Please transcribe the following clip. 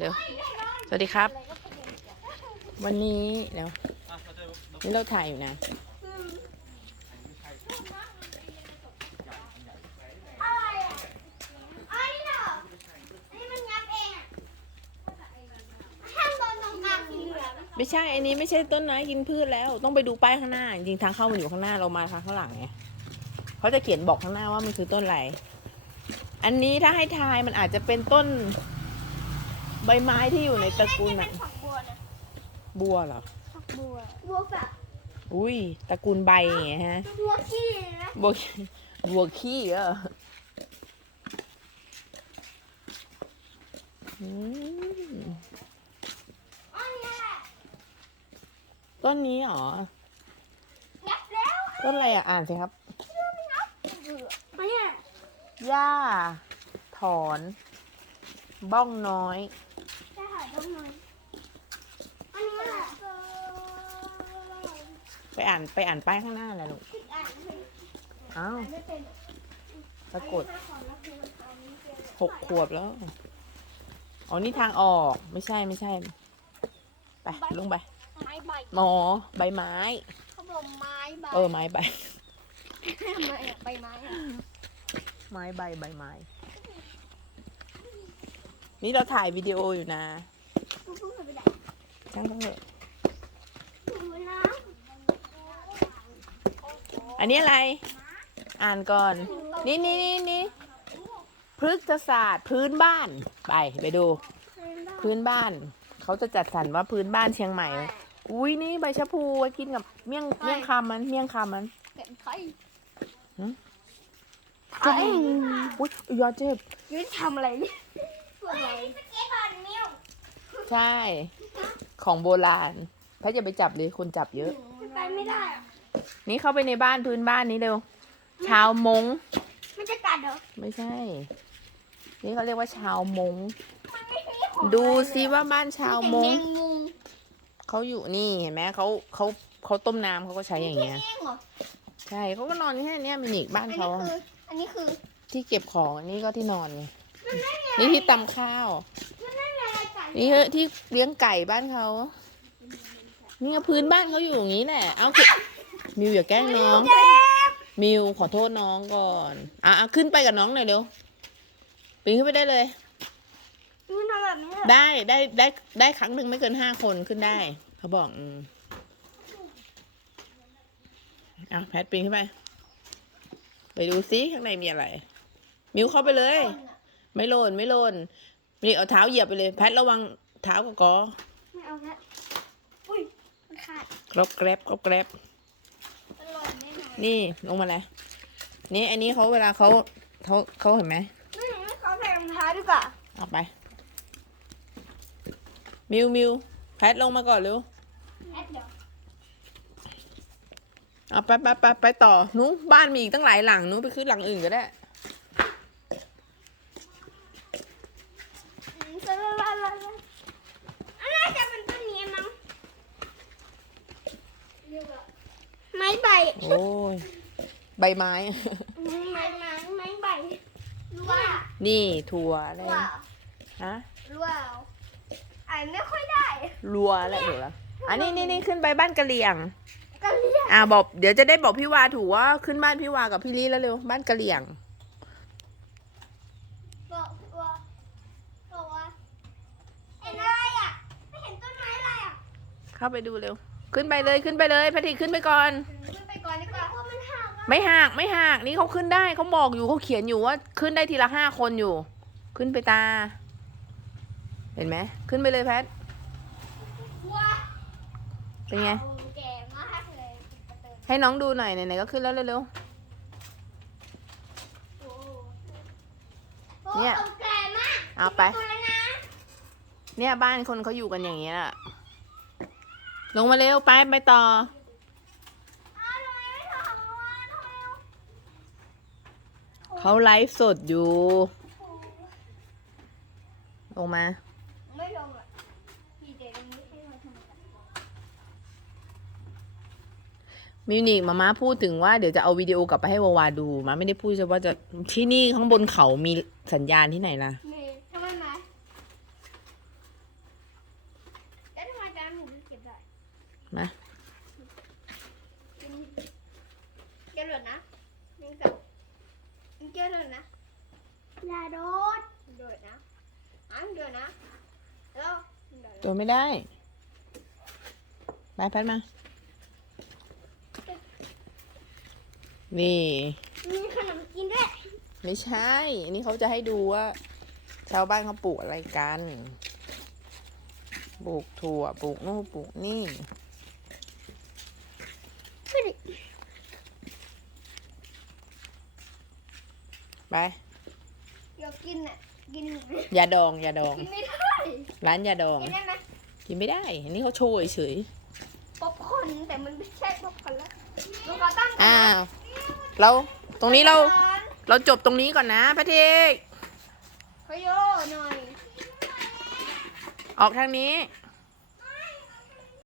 เร็ว สวัสดีครับ วันนี้เดี๋ยวนี่เราถ่ายอยู่นะอะไรอะอ๋อนี่เหรออันนี้มันงับเองอะไม่ใช่ อันนี้ไม่ใช่ต้นไม้กินพืชแล้ว ต้องไปดูป้ายข้างหน้า จริงทางเข้ามันอยู่ข้างหน้า เรามาทางข้างหลังไงเขาจะเขียนบอกข้างหน้าว่ามันคือต้นอะไร อันนี้ถ้าให้ทายมันอาจจะเป็นต้น ใบไม้ที่อยู่ในตระกูลเป็น่ะนฝักบัวนะบัวเหรอ ฝักบัวบัวฝักอุ้ยตระกูลใบไงฮะ บัวขี้นะบัวบัวขี้เหรออืมอ๋อนี่แหละต้นนี้เหรองับแล้วต้นอะไรอะอ่านสิครับไม่เนี่ย หญ้า ถอน บ้องน้อยจะหาตรง ไหนอันนี้แหละไปอ่านไปอ่านป้ายข้างหน้าแหละลูกคิดอ่านไม่เป็นอ้าวอ่านไม่เป็นปรากฏอันนี้ถ้าของนักเรียนเขานี่เป็นหกขวบแล้ว อ๋อ นี่ทางออก ไม่ใช่ไม่ใช่ ไปลงไป ไม้ใบหมอใบไม้เขาบอกไม้ใบ เออ ไม้ใบทำไมอะใบไม้อะไม้ใบใบไม้ นี่เราถ่ายวิดีโออยู่นะ ช่างเขาเถอะดูนะอันนี้อะไร อ่านก่อน นี่นี่นี่นี่พฤกษศาสตร์พื้นบ้าน ไปไปดู พื้นบ้าน เขาจะจัดสรรว่าพื้นบ้านเชียงใหม่ อุ้ยนี่ใบชะพูไว้กินกับเมี่ยงเมี่ยงคำมันเมี่ยงคำมันเก็บไข่หืมไอ้อุ้ยยอดเจ็บยืนทำอะไรเนี่ยอะไรสเก็ตบอร์ดนิ้ว ใช่ ของโบราณแพทย์อย่าไปจับเลยคนจับเยอะ ไปไม่ได้อะนี่เข้าไปในบ้านพื้นบ้านนี้เร็ว ชาวมง มันจะกัดเหรอ ไม่ใช่ นี่เขาเรียกว่าชาวมง มันไม่มีขนดูซิว่าบ้านชาวมงแต่แมงมุมเขาอยู่นี่เห็นไหมเขาเขาเขาต้มน้ำเขาก็ใช้อย่างเงี้ย แห้งเหรอใช่เขาก็นอนแค่เนี้ยมินิบ้านอันเขานี้คือ อันนี้คือที่เก็บของอันนี้ก็ที่นอนไงมันไม่มีอะไรนี่ที่ตำข้าวมั นไม่มีอะไรกัดนี่เฮ้ยที่เลี้ยงไก่บ้านเขานี่ไงพื้นบ้านเขาอยู่อย่างนี้แหละ เอาคือมิวอย่าแกล้งน้องเจ็บมิวขอโทษน้องก่อน อะอะขึ้นไปกับน้องหน่อยเร็วปีนขึ้นไปได้เลย มันทำแบบนี้เหรอได้ได้ได้ได้ครั้งหนึ่งไม่เกินห้าคนขึ้นได้ เขาบอกอืมอะแพทปีนขึ้นไป ไปดูซิข้างในมีอะไร มิวเข้าไปเลย ไม่โลนไม่โลน นี่เอาเท้าเหยียบไปเลย แพทระวังเท้ากับกอไม่เอาละอุ้ยมันขาดกรอบแกรบกรอบแกรบมันหล่นแน่นอนนี่ลงมาเลยนี่อันนี้เขาเวลาเขาเขาเขาเห็นไหมไม่ไม่เขาใส่รองเท้าดีกว่าเอาไป มิวมิวแพทลงมาก่อนเร็วแอดเดี๋ยวเอาไปไปไปไปต่อหนู้บ้านมีอีกตั้งหลายหลังหนู้ไปขึ้นหลังอื่นก็ได้ อืมสลาละละอันน่าจะเป็นต้นนี้มั้งไม้ใบโอ้ยใบไม้ ไม้ไม้ไม้ใบรู้ว่านี่ถั่วอะไรรู้ว่าฮะรู้ว่าอ่านไม่ค่อยได้รัวอะไรหนูละอันนี้นี่นี่ขึ้นไปบ้านกะเหรี่ยงก็เรียกอ่าบอกเดี๋ยวจะได้บอกพี่วาถูกว่าขึ้นบ้านพี่วากับพี่ลีแล้วเร็วบ้านกะเหรี่ยง บอกว่าบอกว่าเห็นอะไรอะ ไม่เห็นต้นไม้อะไรอะ เข้าไปดูเร็ว ขึ้นไปเลยขึ้นไปเลยแพทริกขึ้นไปก่อน ขึ้นไปก่อนดีกว่าเพราะมันห่างอะไม่หักไม่หักนี่เขาขึ้นได้เขาบอกอยู่เขาเขียนอยู่ว่าขึ้นได้ทีละห้าคนอยู่ ขึ้นไปตา เห็นไหมขึ้นไปเลยแพทว้าเป็นไง เอาแก่มากเลยประตูให้น้องดูหน่อยไหนๆก็ขึ้นแล้วเร็ว โอ้โหเนี่ย อาแก่มากเอาไปตัวแล้วนะ ๆเนี่ยบ้านคนเขาอยู่กันอย่างเงี้ยน่ะ ลงมาเร็ว ไป ไปต่อ เขาไลฟ์สดอยู่ ลงมา ไม่ลงอะพี่เด็กไม่ให้มาทำอะไรมิวนิกมาม่าพูดถึงว่าเดี๋ยวจะเอาวิดีโอกลับไปให้วาวาดูมาไม่ได้พูดใช่ว่าจะที่นี่ข้างบนเขามีสัญญาณที่ไหนล่ะ นี่ทำไมไหม ได้ มากินเกลือนะนี่กับกินเกลือนะอย่าโดดโดดนะอันโดดนะแล้วโดดตัวไม่ได้ไปพัดมา นี่ มีขนมกินด้วย ไม่ใช่ อันนี้เขาจะให้ดูว่า ชาวบ้านเขาปลูกอะไรกัน ปลูกถั่ว ปลูกนู่นปลูกนี่ ไปเดี๋ยวกินอะ กินยาดองยาดอง กินไม่ได้ร้านยาดอง กินได้ไหมกินไม่ได้ อันนี้เขาโชว์เฉยป๊อปคอร์นแต่มันไม่ใช่ป๊อปคอร์นแล้วลูกขอตั้งๆอ้าวเราตรงนี้เราเราจบตรงนี้ก่อนนะพระเทกขอโยหน่อย ออกทางนี้เ